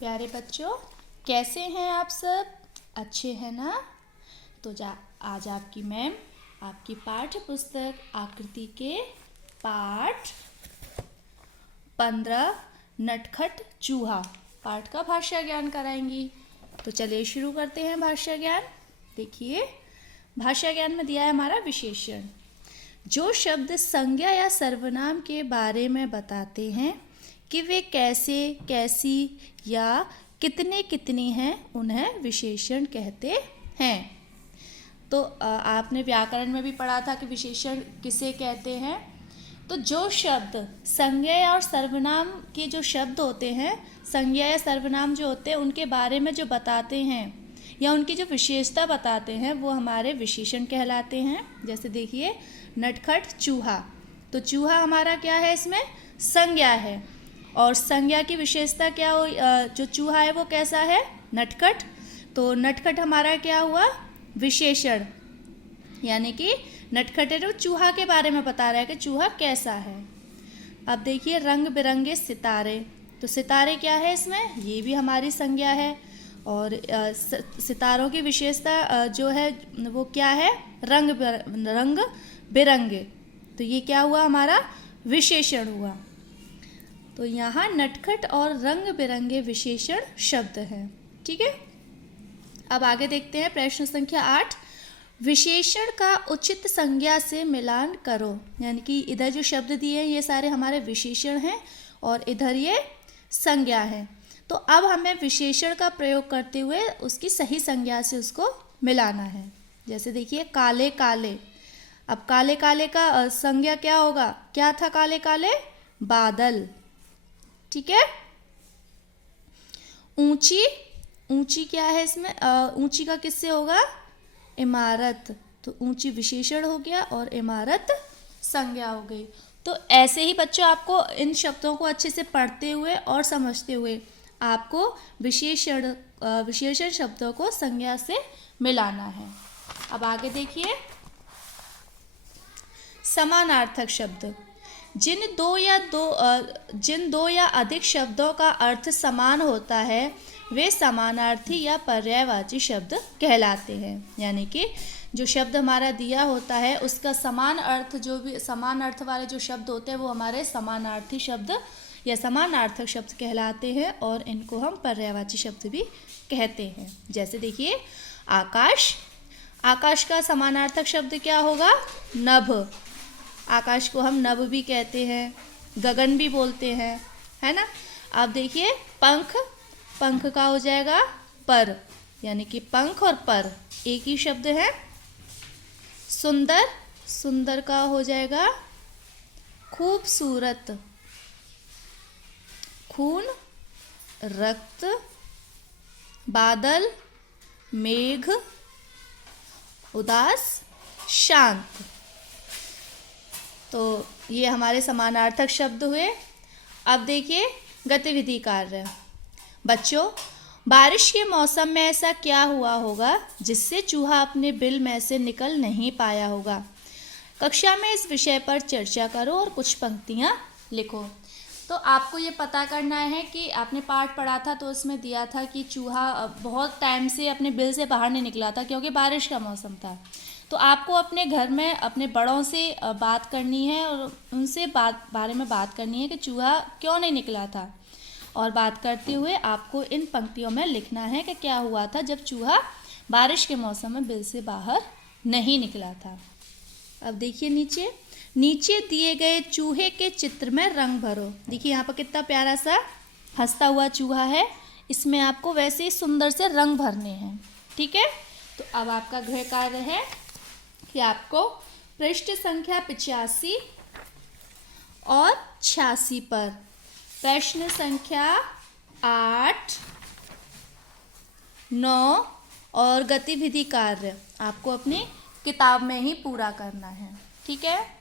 प्यारे बच्चों, कैसे हैं आप सब? अच्छे हैं ना? तो आज आपकी मैम आपकी पाठ्य पुस्तक आकृति के पाठ 15 नटखट चूहा पाठ का भाषा ज्ञान कराएंगी। तो चलिए शुरू करते हैं भाषा ज्ञान। देखिए, भाषा ज्ञान में दिया है हमारा विशेषण। जो शब्द संज्ञा या सर्वनाम के बारे में बताते हैं कि वे कैसे, कैसी या कितने, कितनी हैं, उन्हें विशेषण कहते हैं। तो आपने व्याकरण में भी पढ़ा था कि विशेषण किसे कहते हैं। तो जो शब्द संज्ञा और सर्वनाम के जो शब्द होते हैं, संज्ञा या सर्वनाम जो होते हैं, उनके बारे में जो बताते हैं या उनकी जो विशेषता बताते हैं, वो हमारे विशेषण कहलाते हैं। जैसे देखिए, नटखट चूहा, तो चूहा हमारा क्या है? इसमें संज्ञा है। और संज्ञा की विशेषता क्या हो? जो चूहा है वो कैसा है? नटखट। तो नटखट हमारा क्या हुआ? विशेषण। यानी कि नटखट है तो चूहा के बारे में बता रहा है कि चूहा कैसा है। अब देखिए, रंग बिरंगे सितारे, तो सितारे क्या है इसमें? ये भी हमारी संज्ञा है। और सितारों की विशेषता जो है वो क्या है? रंग बिरंगे। तो ये क्या हुआ? हमारा विशेषण हुआ। तो यहाँ नटखट और रंग बिरंगे विशेषण शब्द हैं। ठीक है, अब आगे देखते हैं प्रश्न संख्या 8। विशेषण का उचित संज्ञा से मिलान करो। यानी कि इधर जो शब्द दिए हैं ये सारे हमारे विशेषण हैं और इधर ये संज्ञा है। तो अब हमें विशेषण का प्रयोग करते हुए उसकी सही संज्ञा से उसको मिलाना है। जैसे देखिए, काले काले। अब काले काले का संज्ञा क्या होगा? क्या था काले काले? बादल। ठीक है। ऊंची, ऊंची क्या है इसमें? ऊंची का किससे होगा? इमारत। तो ऊंची विशेषण हो गया और इमारत संज्ञा हो गई। तो ऐसे ही बच्चों, आपको इन शब्दों को अच्छे से पढ़ते हुए और समझते हुए आपको विशेषण शब्दों को संज्ञा से मिलाना है। अब आगे देखिए, समानार्थक शब्द। जिन दो या अधिक शब्दों का अर्थ समान होता है वे समानार्थी या पर्यायवाची शब्द कहलाते हैं। यानी कि जो शब्द हमारा दिया होता है उसका समान अर्थ, जो भी समान अर्थ वाले जो शब्द होते हैं वो हमारे समानार्थी शब्द या समानार्थक शब्द कहलाते हैं और इनको हम पर्यायवाची शब्द भी कहते हैं। जैसे देखिए, आकाश। आकाश का समानार्थक शब्द क्या होगा? नभ। आकाश को हम नभ भी कहते हैं, गगन भी बोलते हैं, है ना। अब देखिए, पंख। पंख का हो जाएगा पर। यानी कि पंख और पर एक ही शब्द है। सुंदर। सुंदर का हो जाएगा खूबसूरत। खून, रक्त, बादल, मेघ, उदास, शांत। तो ये हमारे समानार्थक शब्द हुए। अब देखिए, गतिविधि कार्य। बच्चों, बारिश के मौसम में ऐसा क्या हुआ होगा जिससे चूहा अपने बिल में से निकल नहीं पाया होगा? कक्षा में इस विषय पर चर्चा करो और कुछ पंक्तियाँ लिखो। तो आपको ये पता करना है कि आपने पाठ पढ़ा था तो उसमें दिया था कि चूहा बहुत टाइम से अपने बिल से बाहर नहीं निकला था क्योंकि बारिश का मौसम था। तो आपको अपने घर में अपने बड़ों से बात करनी है और उनसे बारे में बात करनी है कि चूहा क्यों नहीं निकला था। और बात करते हुए आपको इन पंक्तियों में लिखना है कि क्या हुआ था जब चूहा बारिश के मौसम में बिल से बाहर नहीं निकला था। अब देखिए, नीचे दिए गए चूहे के चित्र में रंग भरो। देखिए, यहाँ पर कितना प्यारा सा हंसता हुआ चूहा है। इसमें आपको वैसे ही सुंदर से रंग भरने हैं। ठीक है। तो अब आपका गृह कार्य है कि आपको पृष्ठ संख्या 85 और 86 पर प्रश्न संख्या 8, 9 और गतिविधि कार्य आपको अपनी किताब में ही पूरा करना है। ठीक है।